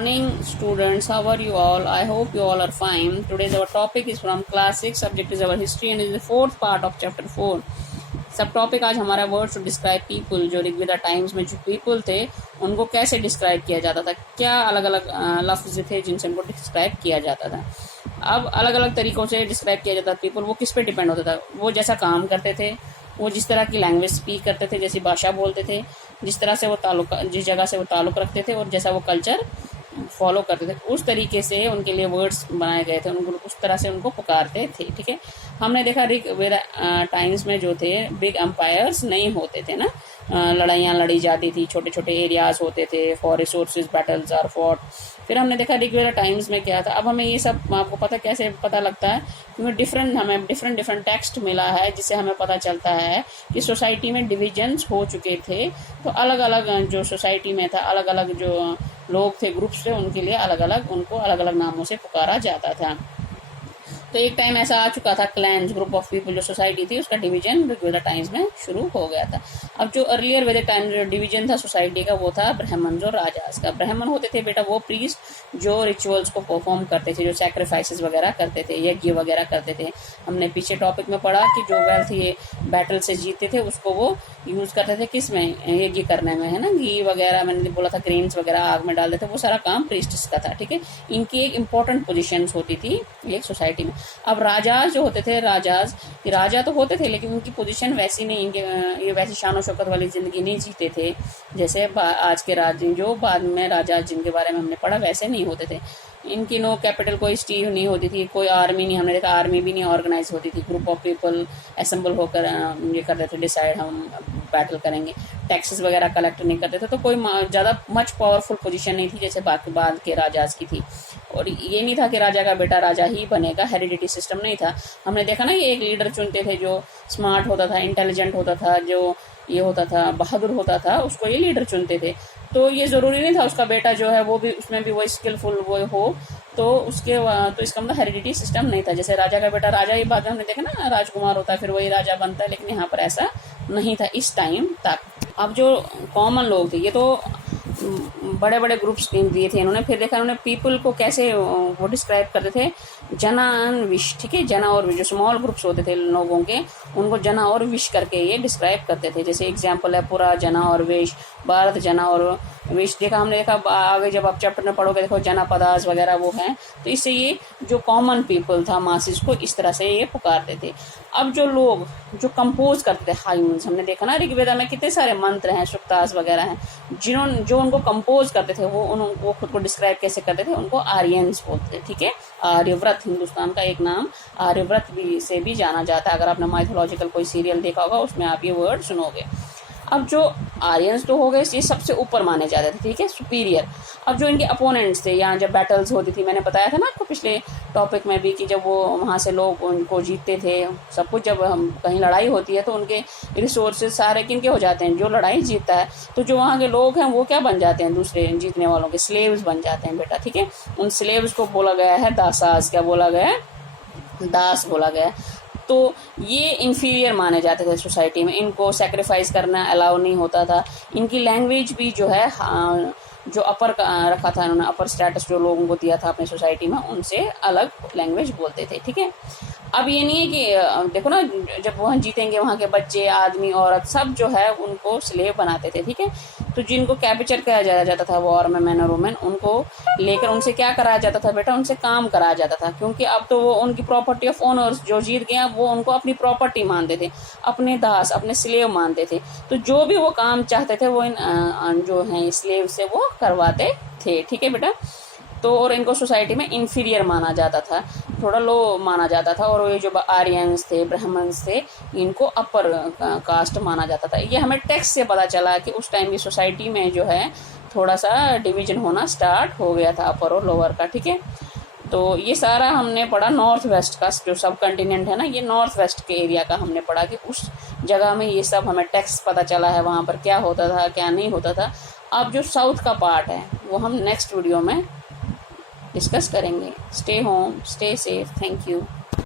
Morning students, how are you all? I hope you all are fine. Today's our topic is from class 6, subject is our history and is the fourth part of chapter 4. सब topic आज हमारा words to describe people, जो Rigveda times में जो people थे उनको कैसे describe किया जाता था, क्या अलग अलग लफ्ज थे जिनसे उनको डिस्क्राइब किया जाता था। अब अलग अलग तरीकों से डिस्क्राइब किया जाता था पीपल, वो किस पे डिपेंड होता था, वो जैसा काम करते थे, वो जिस तरह की लैंग्वेज स्पीक करते थे, जैसी भाषा बोलते थे, जिस तरह से वो ताल्लुक, जिस जगह से वो ताल्लुक रखते थे और जैसा वो कल्चर फॉलो करते थे, उस तरीके से उनके लिए वर्ड्स बनाए गए थे, उनको उस तरह से उनको पुकारते थे। ठीक है, हमने देखा ऋग्वेदा टाइम्स में जो थे बिग एम्पायर्स नहीं होते थे ना, लड़ाइयाँ लड़ी जाती थी, छोटे छोटे एरियाज होते थे for resources, battles are fought. फिर हमने देखा ऋग्वेदा टाइम्स में क्या था। अब हमें ये सब आपको पता कैसे पता लगता है, क्योंकि हमें डिफरेंट टेक्स्ट मिला है जिससे हमें पता चलता है कि सोसाइटी में डिविजन्स हो चुके थे। तो अलग अलग जो सोसाइटी में था, अलग अलग जो लोग थे, ग्रुप्स थे, उनके लिए अलग अलग, उनको अलग अलग नामों से पुकारा जाता था। तो एक टाइम ऐसा आ चुका था, क्लैंस, ग्रुप ऑफ पीपल, जो सोसाइटी थी उसका डिवीजन ऋग्वेदा टाइम्स में शुरू हो गया था। अब जो अर्लियर वैदिक टाइम जो डिवीजन था सोसाइटी का, वो था ब्राह्मण और राजास का। ब्राह्मण होते थे बेटा वो प्रीस्ट जो रिचुअल्स को परफॉर्म करते थे, जो सैक्रिफाइसेस वगैरह करते थे, यज्ञ वगैरह करते थे। हमने पीछे टॉपिक में पढ़ा कि जो वेल्थ ये बैटल से जीतते थे उसको वो यूज करते थे किस में, यज्ञ करने में, है ना। घी वगैरह मैंने बोला था, ग्रेन्स वगैरह आग में डाल देते, वो सारा काम प्रीस्ट्स का था। ठीक है, इनकी एक इंपॉर्टेंट पोजीशन होती थी एक सोसाइटी में। अब राजा जो होते थे, राजा तो होते थे लेकिन उनकी पोजीशन वैसी नहीं, इनके ये वैसी शान शौकत वाली जिंदगी नहीं जीते थे जैसे आज के राजा, जो बाद में राजा जिनके बारे में हमने पढ़ा वैसे नहीं होते थे। इनकी नो कैपिटल, कोई स्टीव नहीं होती थी, कोई आर्मी नहीं, हमने देखा आर्मी भी नहीं ऑर्गेनाइज होती थी। ग्रुप ऑफ पीपल असेंबल होकर ये करते थे डिसाइड हम बैटल करेंगे। टैक्सेस वगैरह कलेक्ट नहीं करते थे, तो कोई ज़्यादा मच पावरफुल पोजीशन नहीं थी जैसे बाकी बाद के राजाज की थी। और ये नहीं था कि राजा का बेटा राजा ही बनेगा, हेरिडिटी सिस्टम नहीं था। हमने देखा ना, ये एक लीडर चुनते थे जो स्मार्ट होता था, इंटेलिजेंट होता था, जो ये होता था, बहादुर होता था, उसको ये लीडर चुनते थे। तो ये जरूरी नहीं था उसका बेटा जो है वो भी उसमें भी वो स्किलफुल वो हो, तो उसके तो इसका मतलब हेरिडिटी सिस्टम नहीं था। जैसे राजा का बेटा राजा ही, बाद में हमने देखा ना राजकुमार होता है फिर वही राजा बनता है, लेकिन यहाँ पर ऐसा नहीं था इस टाइम तक। अब जो कॉमन लोग थे, ये तो बड़े बड़े ग्रुप्स दिए थे इन्होंने। फिर देखा इन्होंने पीपल को कैसे वो डिस्क्राइब करते थे, जना एंड विश। ठीक है, जना और विश, जो स्मॉल ग्रुप्स होते थे लोगों के, उनको जना और विश करके ये डिस्क्राइब करते थे। जैसे एग्जांपल है पूरा जना और विश, भारत जना और विश। देखा हमने देखा आगे जब आप चैप्टर में पढ़ोगे, देखो जना पदास वगैरह वो हैं। तो इससे ये जो कॉमन पीपल था, मासिस को इस तरह से ये पुकारते थे। अब जो लोग जो कंपोज करते थे, हाइम्स, हमने देखा ना ऋग्वेदा में कितने सारे मंत्र हैं, सुक्तास वगैरह हैं, जो उनको कंपोज करते थे वो खुद को डिस्क्राइब कैसे करते थे, उनको आर्यंस बोलते थे। ठीक है, आर्यव्रत हिंदुस्तान का एक नाम आर्यव्रत से भी जाना जाता है। अगर आपने माइथोलॉजिकल कोई सीरियल देखा होगा उसमें आप ये वर्ड सुनोगे। अब जो आर्यंस तो हो गए, ये सबसे ऊपर माने जाते थे, ठीक है, सुपीरियर। अब जो इनके अपोनेंट्स थे, यहाँ जब बैटल्स होती थी, मैंने बताया था ना आपको पिछले टॉपिक में भी कि जब वो वहाँ से लोग उनको जीतते थे सब कुछ, जब हम कहीं लड़ाई होती है तो उनके रिसोर्सेज सारे किनके हो जाते हैं, जो लड़ाई जीतता है। तो जो वहाँ के लोग हैं वो क्या बन जाते हैं, दूसरे जीतने वालों के स्लेव्स बन जाते हैं बेटा। ठीक है, उन स्लेव्स को बोला गया है दासास, क्या बोला गया है, दास बोला गया। तो ये इन्फीरियर माने जाते थे सोसाइटी में, इनको सेक्रीफाइस करना अलाउ नहीं होता था। इनकी लैंग्वेज भी जो है जो अपर रखा था इन्होंने, अपर स्टेटस जो लोगों को दिया था अपनी सोसाइटी में, उनसे अलग लैंग्वेज बोलते थे। ठीक है, अब ये नहीं है कि देखो ना, जब वहाँ जीतेंगे वहाँ के बच्चे, आदमी, औरत सब जो है उनको स्लेव बनाते थे। ठीक है, तो जिनको कैप्चर कराया जाता था वॉर में, मैन और वुमेन, उनको लेकर उनसे क्या कराया जाता था बेटा, उनसे काम कराया जाता था। क्योंकि अब तो वो उनकी प्रॉपर्टी ऑफ ओनर्स, जो जीत गए वो उनको अपनी प्रॉपर्टी मानते थे, अपने दास, अपने स्लेव मानते थे। तो जो भी वो काम चाहते थे वो इन जो है स्लेव से वो करवाते थे। ठीक है बेटा, तो और इनको सोसाइटी में इन्फीरियर माना जाता था, थोड़ा लो माना जाता था। और ये जो आर्यंस थे, ब्राह्मण्स थे, इनको अपर कास्ट माना जाता था। ये हमें टेक्स्ट से पता चला कि उस टाइम की सोसाइटी में जो है थोड़ा सा डिवीजन होना स्टार्ट हो गया था, अपर और लोअर का। ठीक है, तो ये सारा हमने पढ़ा नॉर्थ वेस्ट का जो सब कंटिनेंट है ना, ये नॉर्थ वेस्ट के एरिया का हमने पढ़ा कि उस जगह में ये सब हमें टेक्स्ट पता चला है, वहाँ पर क्या होता था क्या नहीं होता था। अब जो साउथ का पार्ट है वो हम नेक्स्ट वीडियो में डिस्कस करेंगे। Stay home, stay safe, thank you.